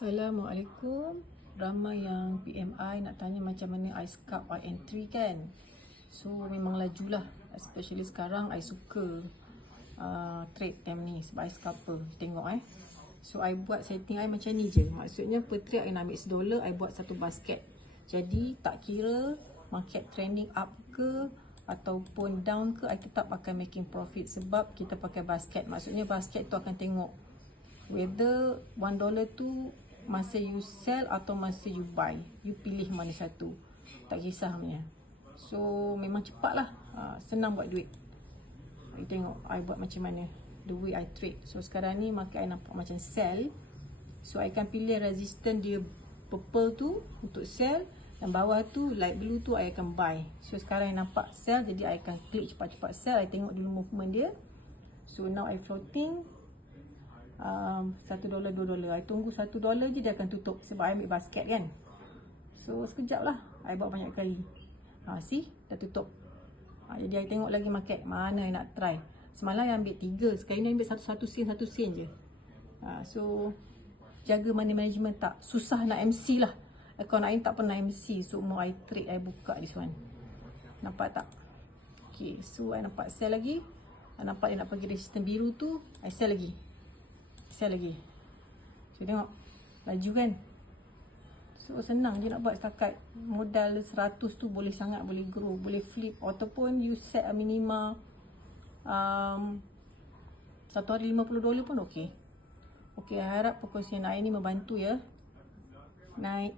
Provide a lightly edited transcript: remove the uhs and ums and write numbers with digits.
Assalamualaikum. Ramai yang PMI nak tanya macam mana I scalp I entry kan. So memang lajulah. Especially sekarang I suka trade time ni sebab I scalper. Tengok So I buat setting I macam ni je. Maksudnya per trade I nak ambil $1, I buat satu basket. Jadi tak kira market trending up ke ataupun down ke, I tetap akan making profit sebab kita pakai basket. Maksudnya basket tu akan tengok whether $1 tu masa you sell atau masa you buy. You pilih mana satu, tak kisah punya. So memang cepat lah, senang buat duit. You tengok I buat macam mana, the way I trade. So sekarang ni market I nampak macam sell. So I akan pilih resistance dia purple tu untuk sell, dan bawah tu light blue tu I akan buy. So sekarang I nampak sell, jadi I akan klik cepat-cepat sell. I tengok dulu movement dia. So now I floating $1, $2. I tunggu $1 je dia akan tutup sebab I ambil basket kan. So sekejap lah I buat banyak kali. See, dah tutup. Jadi I tengok lagi market mana I nak try. Semalam I ambil 3, sekarang ni ambil 1 sen je. So jaga money management, tak susah nak MC lah. Account I tak pernah MC, so mau I trade I buka this one. Nampak tak? Okay, so I nampak sell lagi. I nampak dia nak pergi resistance biru tu, I sell lagi. Sell lagi. So tengok laju kan. So senang je nak buat. Setakat modal 100 tu boleh sangat, boleh grow, boleh flip. Ataupun you set a minima satu hari $50 pun okey. Okey, harap perkongsian I ni membantu ya. Naik